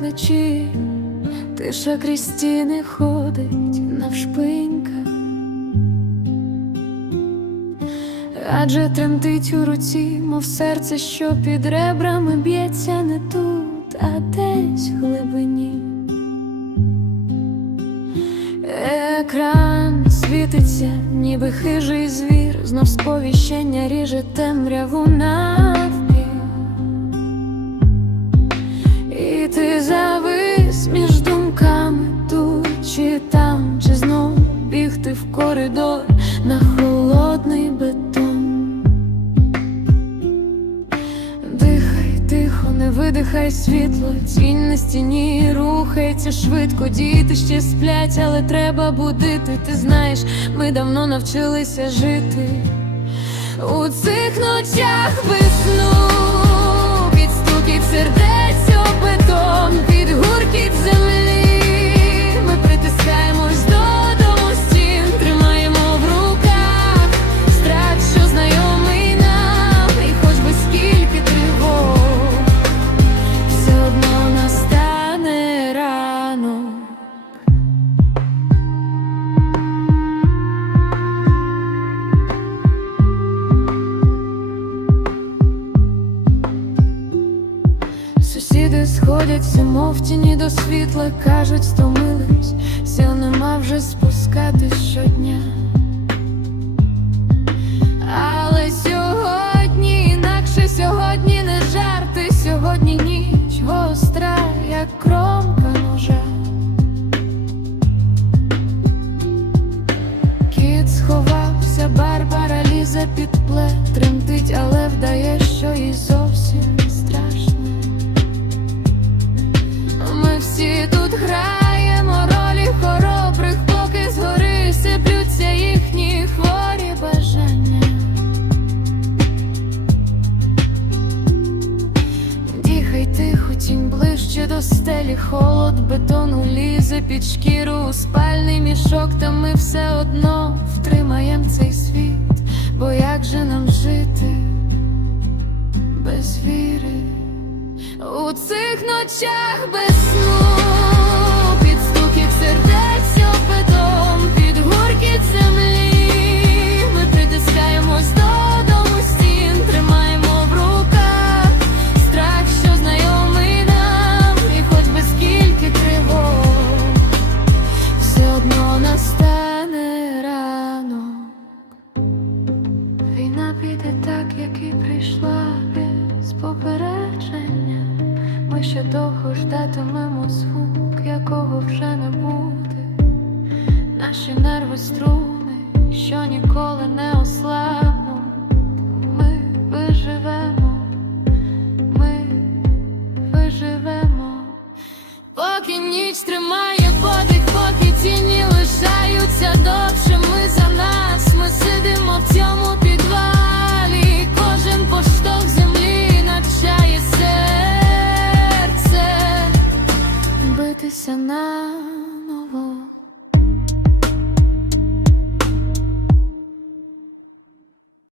вночі, тиша крізь стіни ходить навшпиньках. Адже тремтить у руці, мов серце, що під ребрами б'ється не тут, а десь в глибині. Екран світиться, ніби хижий звір, знов сповіщення ріже темряву навпіл. Коридор на холодний бетон. Дихай тихо, не видихай світло, тінь на стіні рухається швидко, діти ще сплять, але треба будити. Ти знаєш, ми давно навчилися жити. У цих ночах весну, під стукіт сердець Сходяться, мов тіні до світла, кажуть, стомились, сил нема вже спускати щодня. Стелі, холод бетону лізе під шкіру у спальний мішок, та ми все одно втримаєм цей світ, бо як же нам жити без віри? У цих ночах без Війна піде так, як і прийшла без попередження. Ми ще довго ждатимемо звук, якого вже не буде. Наші нерви струни, що ніколи не ослабнуть Ми виживемо, ми виживемо, поки ніч тримає подих, поки тіні лишаються довше. Ми за нас, ми сидимо в цьому. мене.